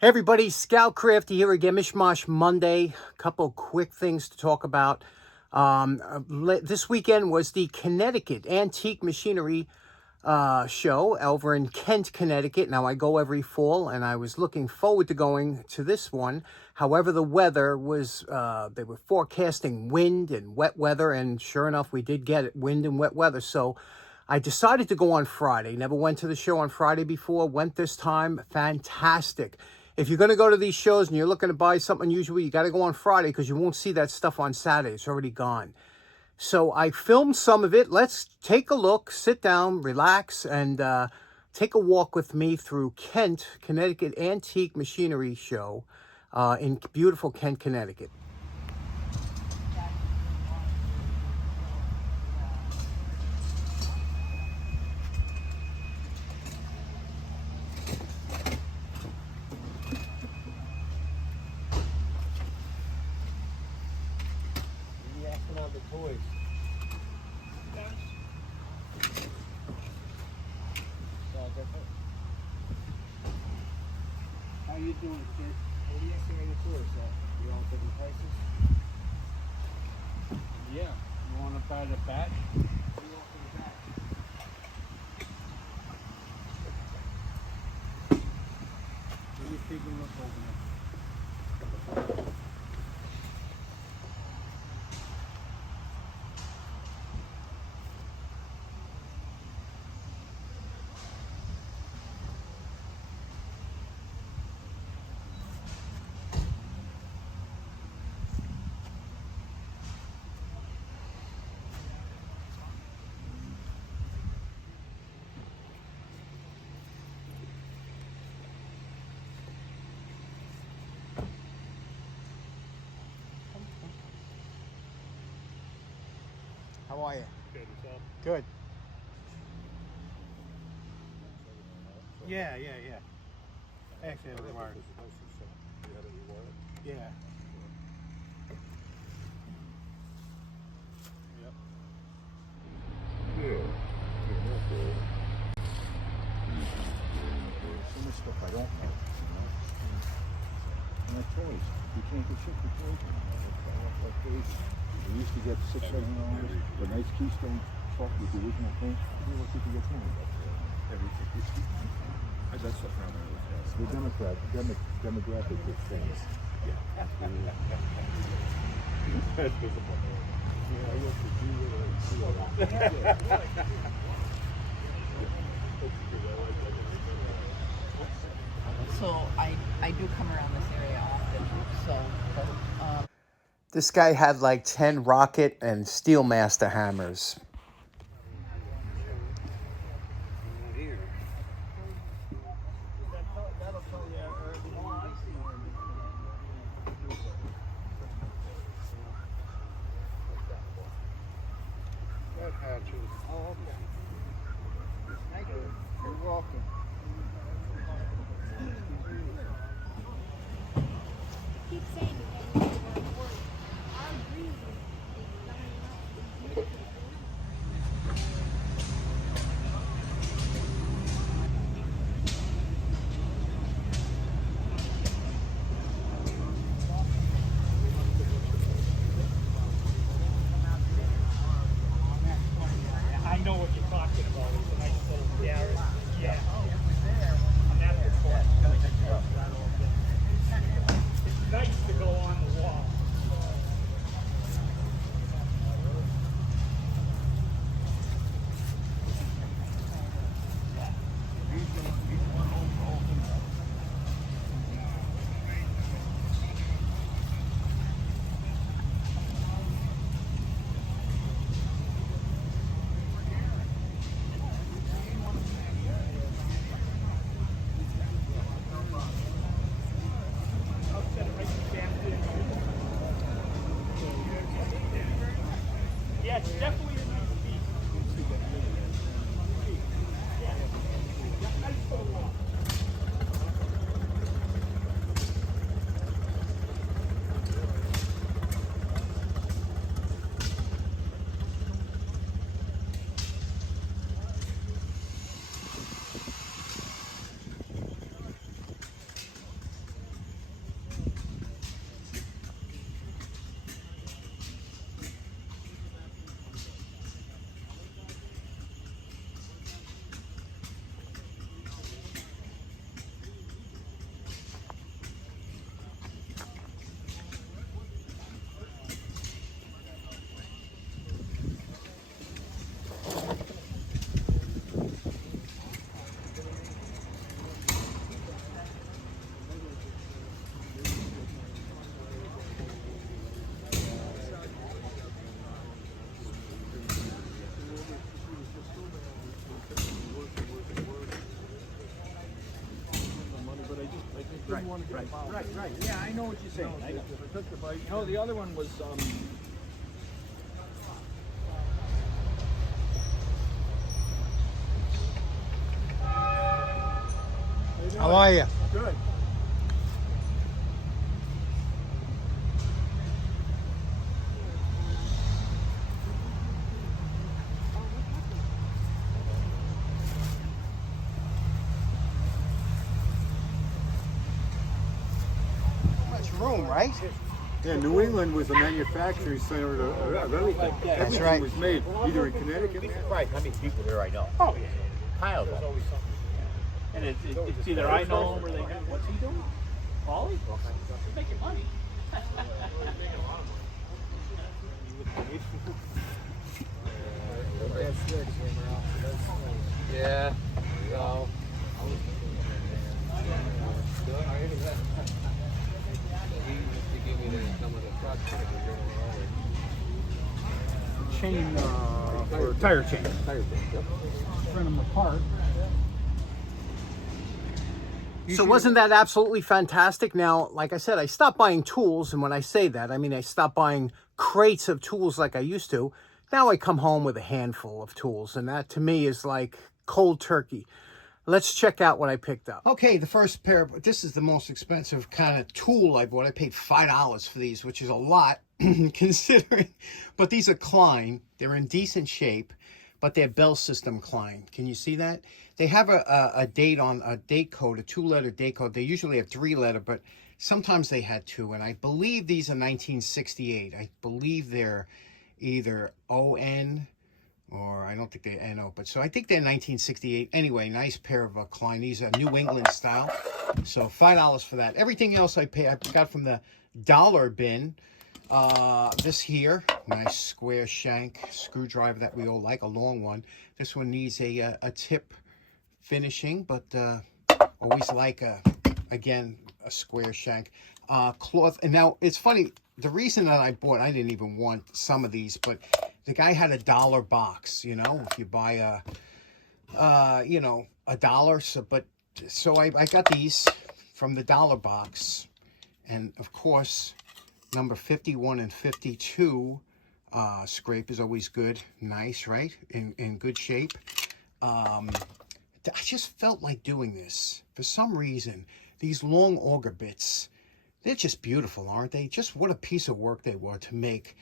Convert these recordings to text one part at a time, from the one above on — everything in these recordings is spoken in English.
Hey everybody, Scout Crafty here again, Mishmash Monday. A couple quick things to talk about. This weekend was the Connecticut Antique Machinery show over in Kent, Connecticut. Now I go every fall and I was looking forward to going to this one. However, the weather was, they were forecasting wind and wet weather, and sure enough, we did get it, wind and wet weather. So I decided to go on Friday. Never went to the show on Friday before, went this time. Fantastic. If you're going to go to these shows and you're looking to buy something unusual, you got to go on Friday because you won't see that stuff on Saturday. It's already gone. So I filmed some of it. Let's take a look, sit down, relax, and take a walk with me through Kent, Connecticut Antique Machinery Show in beautiful Kent, Connecticut. The toys. How you doing, kid? What do you asking on the toys? You all different prices? Yeah. You want to buy the bat? What do you want for the bat? Let me take a look over there. How are you? Good, yourself? Good. Yeah. Actually, I rewired. Yeah. Yep. So much stuff I don't have, And like toys. You can't get shit for toys anymore. Like crazy. We used to get $600-700. The nice Keystone truck with the original paint. What you could get $20 for? Everything. I got stuff around there with that. The demographic of things. Yeah. That's visible. Yeah, I used to do it and see a lot. So I do come around this area often. So This guy had like 10 Rocket and Steelmaster hammers. Here. That hatches. Oh, okay. Thank you. You're welcome. Keep saying it, and our breeze is didn't want to get involved. Right. Yeah, I know what you're saying. I took the bike. You know, the other one was How are you? good. Much room, right? Yeah, New England was the manufacturing center of everything. Everything right. was made either in Connecticut. Right, how many people there I know? Oh, yeah. Piles of them. And it's either I know him or they know. What's he doing? Paulie? He's making money. Yeah. So. Chain, or tire chain. Print them apart. So wasn't that absolutely fantastic? Now, like I said, I stopped buying tools, and when I say that, I mean I stopped buying crates of tools like I used to. Now I come home with a handful of tools, and that to me is like cold turkey. Let's check out what I picked up. Okay, the first pair, this is the most expensive kind of tool I bought. I paid $5 for these, which is a lot considering, but these are Klein. They're in decent shape, but they're Bell System Klein. Can you see that? They have a date on a date code, a 2-letter date code. They usually have 3-letter, but sometimes they had 2. And I believe these are 1968. I believe they're either ON or I don't think they're NO, but so I think they're 1968. Anyway, nice pair of Klein. These are New England style. So $5 for that. Everything else I got from the dollar bin. This here, nice square shank screwdriver that we all like, a long one. This one needs a tip finishing, but always like again a square shank. Cloth. And now it's funny, the reason that I didn't even want some of these, but the guy had a $1 box, you know, if you buy you know, $1. So I got these from the $1 box, and of course number 51 and 52 scrape is always good, nice, right? In good shape. I just felt like doing this for some reason. These long auger bits, they're just beautiful, aren't they? Just what a piece of work they were to make.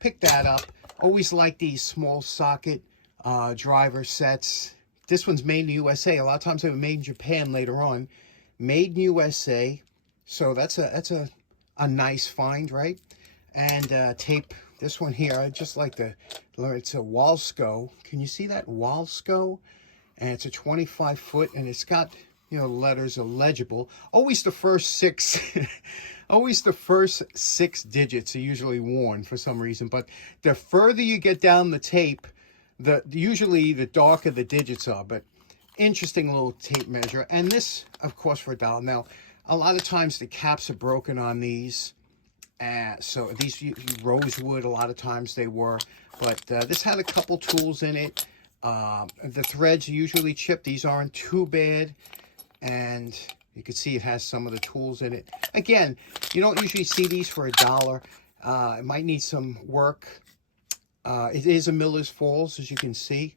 Pick that up. Always like these small socket driver sets. This one's made in the USA. A lot of times they were made in Japan later on. Made in USA. So that's a nice find, right? And tape. This one here, I just like to learn. It's a Walsco. Can you see that? Walsco. And it's a 25-foot, and it's got, you know, letters are legible. Always the first 6, always the first 6 digits are usually worn for some reason. But the further you get down the tape, usually the darker the digits are. But interesting little tape measure. And this, of course, for $1. Now, a lot of times the caps are broken on these. So these rosewood, a lot of times they were. But this had a couple tools in it. The threads are usually chipped. These aren't too bad. And you can see it has some of the tools in it. Again, you don't usually see these for $1. It might need some work. It is a Miller's Falls, as you can see.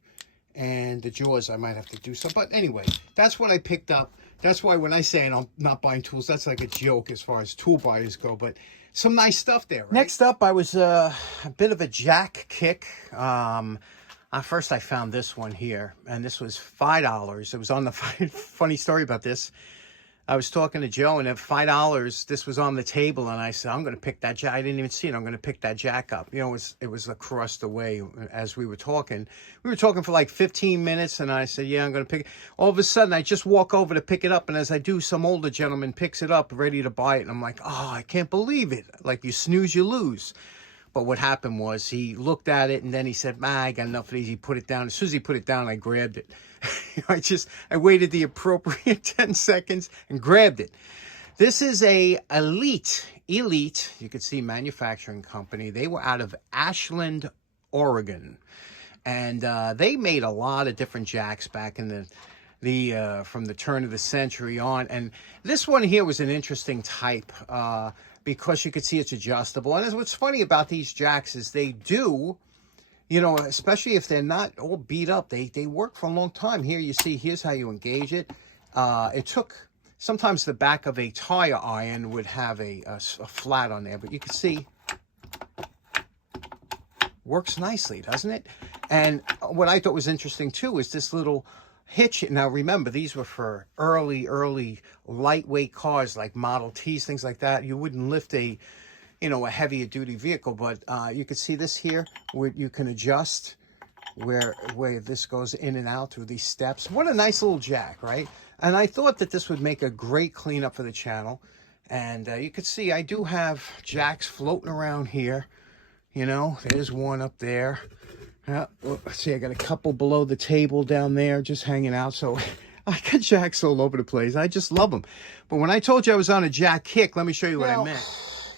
And the jaws, I might have to do some. But anyway, that's what I picked up. That's why when I say I'm not buying tools, that's like a joke as far as tool buyers go. But some nice stuff there, right? Next up, I was a bit of a jack kick. First, I found this one here, and this was $5. It was on the funny story about this. I was talking to Joe, and at $5, this was on the table, and I said, I'm going to pick that jack. I didn't even see it. I'm going to pick that jack up. You know, it was across the way as we were talking. We were talking for like 15 minutes, and I said, yeah, I'm going to pick it. All of a sudden, I just walk over to pick it up, and as I do, some older gentleman picks it up, ready to buy it, and I'm like, oh, I can't believe it. Like, you snooze, you lose. But what happened was he looked at it, and then he said, I got enough of these. He put it down. As soon as he put it down, I grabbed it. I waited the appropriate 10 seconds and grabbed it. This is a Elite, you could see manufacturing company. They were out of Ashland, Oregon. And they made a lot of different jacks back in the from the turn of the century on. And this one here was an interesting type because you could see it's adjustable. And what's funny about these jacks is they do, you know, especially if they're not all beat up, they work for a long time. Here you see, here's how you engage it. It took, sometimes the back of a tire iron would have a flat on there, but you can see, works nicely, doesn't it? And what I thought was interesting too is this little hitch. Now remember, these were for early lightweight cars like Model Ts, things like that. You wouldn't lift a, you know, a heavier duty vehicle, but you can see this here where you can adjust where this goes in and out through these steps. What a nice little jack, right? And I thought that this would make a great cleanup for the channel. And you can see I do have jacks floating around here. You know, there's one up there. Let's see, I got a couple below the table down there just hanging out. So I got jacks all over the place. I just love them. But when I told you I was on a jack kick, let me show you what I meant.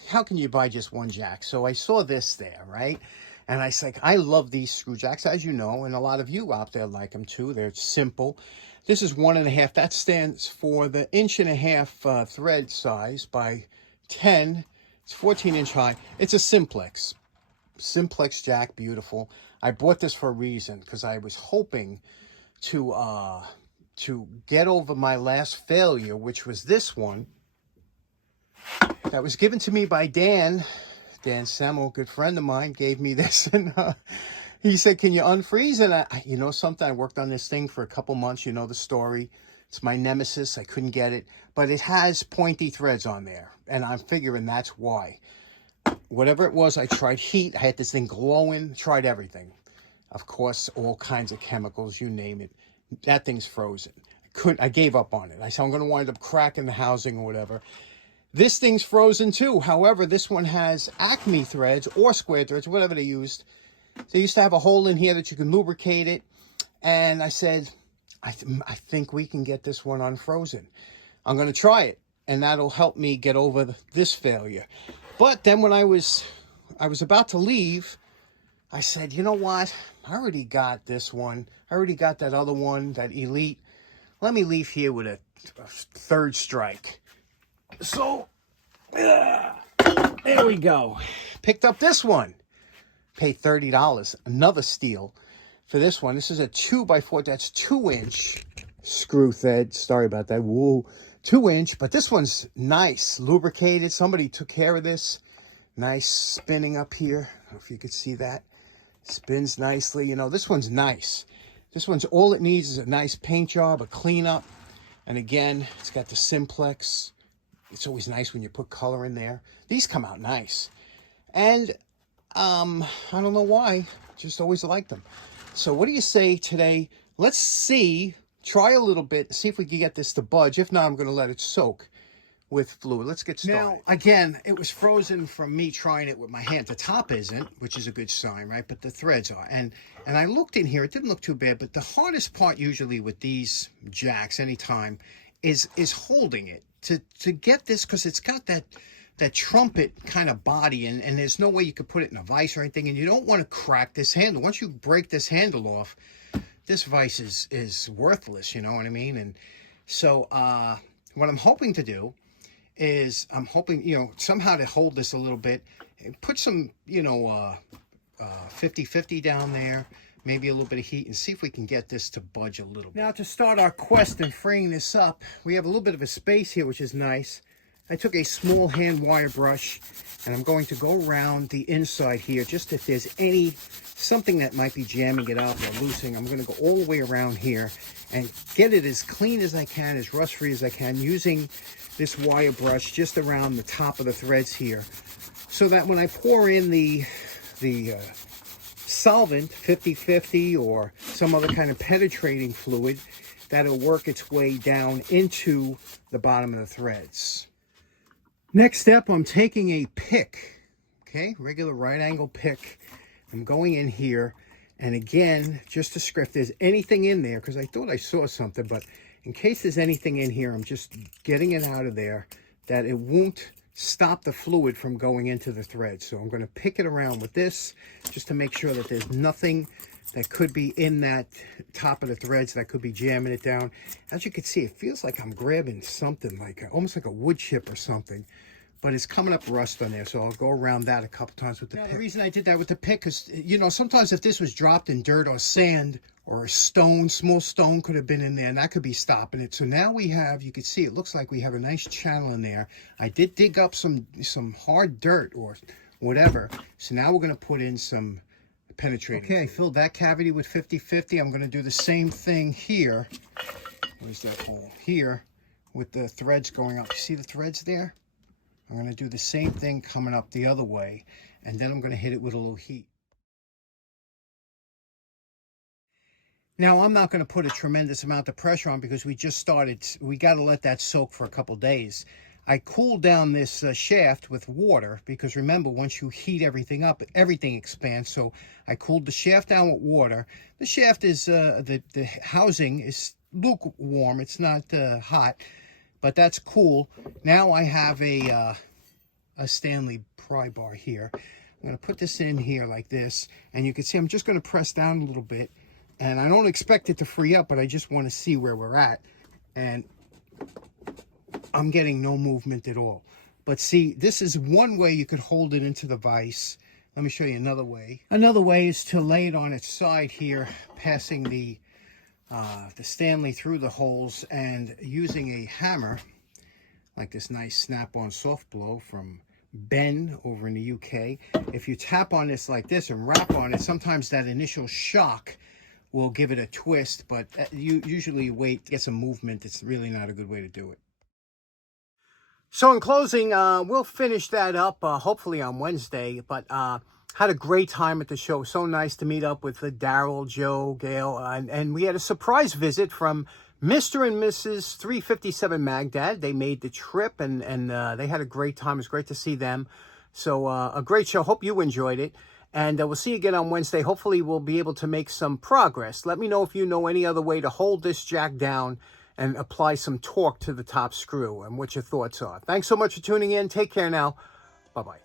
How can you buy just one jack? So I saw this there, right? And I was like, I love these screw jacks, as you know, and a lot of you out there like them too. They're simple. This is 1.5. That stands for the 1.5 inch thread size by 10. It's 14 inch high. It's a simplex. Simplex jack, beautiful. I bought this for a reason, because I was hoping to get over my last failure, which was this one that was given to me by Dan Semmel, good friend of mine, gave me this, and he said, can you unfreeze? And you know something, I worked on this thing for a couple months. You know the story. It's my nemesis. I couldn't get it, but it has pointy threads on there, and I'm figuring that's why. Whatever it was, I tried heat. I had this thing glowing, tried everything. Of course, all kinds of chemicals, you name it. That thing's frozen. I gave up on it. I said, I'm going to wind up cracking the housing or whatever. This thing's frozen too. However, this one has Acme threads or square threads, whatever they used. They used to have a hole in here that you can lubricate it. And I said, I think we can get this one unfrozen. I'm going to try it, and that'll help me get over this failure. But then when I was about to leave, I said, you know what? I already got this one. I already got that other one, that Elite. Let me leave here with a third strike. So, there we go. Picked up this one. Paid $30. Another steal for this one. This is a 2x4. That's 2-inch screw thread. Sorry about that. Woo. 2-inch, but this one's nice, lubricated. Somebody took care of this. Nice spinning up here. I don't know if you could see that. Spins nicely. You know, this one's nice. This one's, all it needs is a nice paint job, a cleanup. And again, it's got the simplex. It's always nice when you put color in there. These come out nice. And I don't know why, just always liked them. So what do you say today? Let's see. Try a little bit, see if we can get this to budge. If not, I'm going to let it soak with fluid. Let's get started. Now, again, it was frozen from me trying it with my hand. The top isn't, which is a good sign, right? But the threads are. And I looked in here. It didn't look too bad. But the hardest part usually with these jacks anytime is holding it. To get this, because it's got that trumpet kind of body, and there's no way you could put it in a vise or anything. And you don't want to crack this handle. Once you break this handle off, this vise is worthless, you know what I mean? And so what I'm hoping to do is you know, somehow to hold this a little bit, put some, you know, 50-50 down there, maybe a little bit of heat, and see if we can get this to budge a little bit. Now, to start our quest in freeing this up, we have a little bit of a space here, which is nice. I took a small hand wire brush, and I'm going to go around the inside here, just if there's something that might be jamming it up or loosening. I'm going to go all the way around here and get it as clean as I can, as rust-free as I can, using this wire brush just around the top of the threads here, so that when I pour in the solvent, 50-50 or some other kind of penetrating fluid, that'll work its way down into the bottom of the threads. Next step, I'm taking a pick, okay, regular right angle pick. I'm going in here, and again, just to scrape, if there's anything in there, because I thought I saw something, but in case there's anything in here, I'm just getting it out of there, that it won't stop the fluid from going into the thread. So I'm going to pick it around with this, just to make sure that there's nothing that could be in that top of the threads that could be jamming it down. As you can see, it feels like I'm grabbing something like almost like a wood chip or something, but it's coming up rust on there, so I'll go around that a couple times with the pick. The reason I did that with the pick is, you know, sometimes if this was dropped in dirt or sand or a stone, small stone could have been in there, and that could be stopping it. So now we have, you can see, it looks like we have a nice channel in there. I did dig up some hard dirt or whatever, so now we're going to put in some penetrating. Okay, I filled that cavity with 50/50. I'm going to do the same thing here. Where's that hole? Here, with the threads going up. You see the threads there? I'm going to do the same thing coming up the other way, and then I'm going to hit it with a little heat. Now, I'm not going to put a tremendous amount of pressure on because we just started. We got to let that soak for a couple days. I cooled down this shaft with water because remember, once you heat everything up, everything expands. So I cooled the shaft down with water. The shaft is, the housing is lukewarm. It's not hot, but that's cool. Now I have a Stanley pry bar here. I'm going to put this in here like this. And you can see I'm just going to press down a little bit. And I don't expect it to free up, but I just want to see where we're at. And I'm getting no movement at all. But see, this is one way you could hold it into the vise. Let me show you another way. Another way is to lay it on its side here, passing the Stanley through the holes and using a hammer, like this nice snap-on soft blow from Ben over in the UK. If you tap on this like this and wrap on it, sometimes that initial shock will give it a twist, but you usually wait to get some movement. It's really not a good way to do it. So in closing, we'll finish that up hopefully on Wednesday, but had a great time at the show. So nice to meet up with Daryl, Joe, Gail, and we had a surprise visit from Mr. and Mrs. 357 Magdad. They made the trip, and they had a great time. It was great to see them. So a great show. Hope you enjoyed it. And we'll see you again on Wednesday. Hopefully we'll be able to make some progress. Let me know if you know any other way to hold this jack down and apply some torque to the top screw and what your thoughts are. Thanks so much for tuning in. Take care now. Bye-bye.